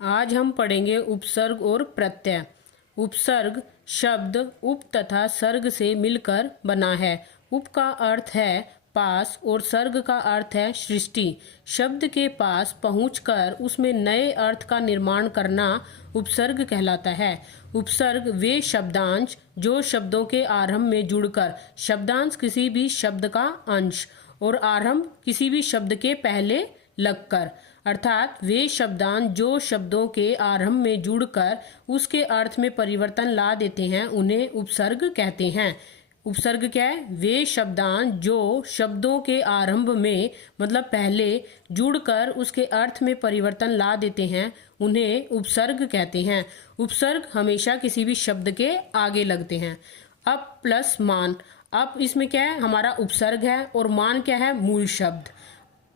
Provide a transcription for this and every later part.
आज हम पढ़ेंगे उपसर्ग और प्रत्यय। उपसर्ग शब्द उप तथा सर्ग से मिलकर बना है। उप का अर्थ है पास और सर्ग का अर्थ है सृष्टि। शब्द के पास पहुंचकर उसमें नए अर्थ का निर्माण करना उपसर्ग कहलाता है। उपसर्ग वे शब्दांश जो शब्दों के आरंभ में जुड़कर, शब्दांश किसी भी शब्द का अंश और आरंभ किसी भी शब्द के पहले लगकर, अर्थात वे शब्दांश जो शब्दों के आरंभ में जुड़कर उसके अर्थ में परिवर्तन ला देते हैं, उन्हें उपसर्ग कहते हैं। उपसर्ग क्या है? वे शब्दांश जो शब्दों के आरंभ में मतलब पहले जुड़कर उसके अर्थ में परिवर्तन ला देते हैं, उन्हें उपसर्ग कहते हैं। उपसर्ग हमेशा किसी भी शब्द के आगे लगते हैं। अप प्लस मान, अप इसमें क्या है? हमारा उपसर्ग है और मान क्या है? मूल शब्द।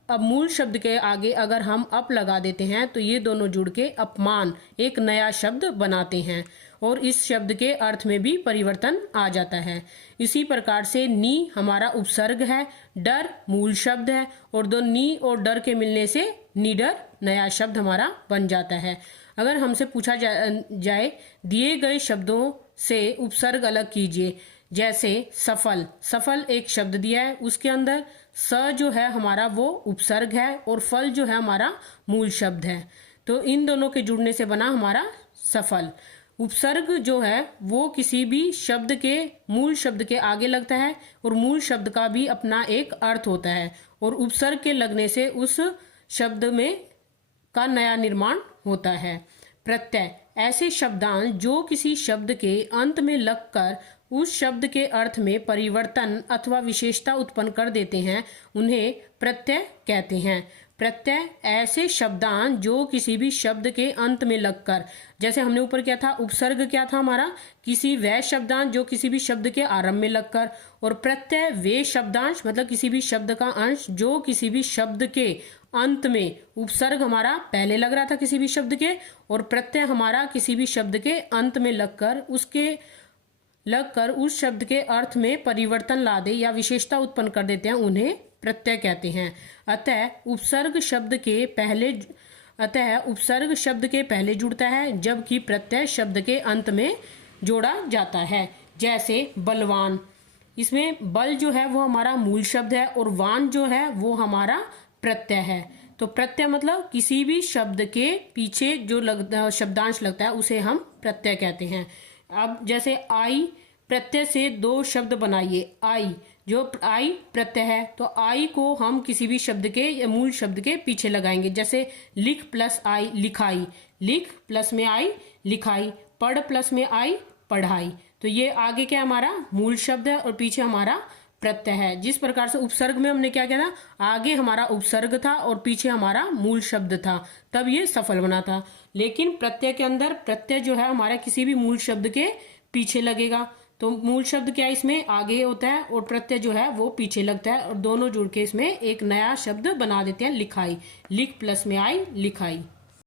अब मूल शब्द के आगे अगर हम अप लगा देते हैं तो ये दोनों जुड़ के अपमान एक नया शब्द बनाते हैं और इस शब्द के अर्थ में भी परिवर्तन आ जाता है। इसी प्रकार से नी हमारा उपसर्ग है, डर मूल शब्द है और दो नी और डर के मिलने से निडर नया शब्द हमारा बन जाता है। अगर हमसे पूछा जाए दिए गए शब्दों से उपसर्ग अलग कीजिए, जैसे सफल, सफल एक शब्द दिया है, उसके अंदर स जो है हमारा वो उपसर्ग है और फल जो है हमारा मूल शब्द है, तो इन दोनों के जुड़ने से बना हमारा सफल। उपसर्ग जो है वो किसी भी शब्द के मूल शब्द के आगे लगता है और मूल शब्द का भी अपना एक अर्थ होता है और उपसर्ग के लगने से उस शब्द में का नया निर्माण होता है। प्रत्यय ऐसे शब्दांश जो किसी शब्द के अंत में लगकर उस शब्द के अर्थ में परिवर्तन अथवा विशेषता उत्पन्न कर देते हैं, उन्हें प्रत्यय कहते हैं। प्रत्यय ऐसे शब्दांश जो किसी भी शब्द के अंत में लगकर, जैसे हमने ऊपर क्या था, उपसर्ग क्या था हमारा, किसी वह शब्दांश जो किसी भी शब्द के आरंभ में लगकर, और प्रत्यय वे शब्दांश मतलब किसी भी शब्द का अंश जो किसी भी शब्द के अंत में, उपसर्ग हमारा पहले लग रहा था किसी भी शब्द के और प्रत्यय हमारा किसी भी शब्द के अंत में लगकर उस शब्द के अर्थ में परिवर्तन ला दे या विशेषता उत्पन्न कर देते हैं, उन्हें प्रत्यय कहते हैं। अतः उपसर्ग शब्द के पहले जुड़ता है जबकि प्रत्यय शब्द के अंत में जोड़ा जाता है। जैसे बलवान, इसमें बल जो है वो हमारा मूल शब्द है और वान जो है वो हमारा प्रत्यय है। तो प्रत्यय मतलब किसी भी शब्द के पीछे जो शब्दांश लगता है उसे हम प्रत्यय कहते हैं। अब जैसे आई, प्रत्यय से दो शब्द बनाइए। आई, जो आई प्रत्यय है तो आई को हम किसी भी शब्द के या मूल शब्द के पीछे लगाएंगे। जैसे लिख प्लस आई लिखाई, लिख प्लस में आई लिखाई, पढ़ प्लस में आई पढ़ाई। तो ये आगे क्या हमारा मूल शब्द है और पीछे हमारा प्रत्यय है। जिस प्रकार से उपसर्ग में हमने क्या किया था, आगे हमारा उपसर्ग था और पीछे हमारा मूल शब्द था, तब ये सफल बना था। लेकिन प्रत्यय के अंदर प्रत्यय जो है हमारा किसी भी मूल शब्द के पीछे लगेगा, तो मूल शब्द क्या इसमें आगे होता है और प्रत्यय जो है वो पीछे लगता है और दोनों जुड़ के इसमें एक नया शब्द बना देते हैं, लिखाई। लिख प्लस में आई लिखाई।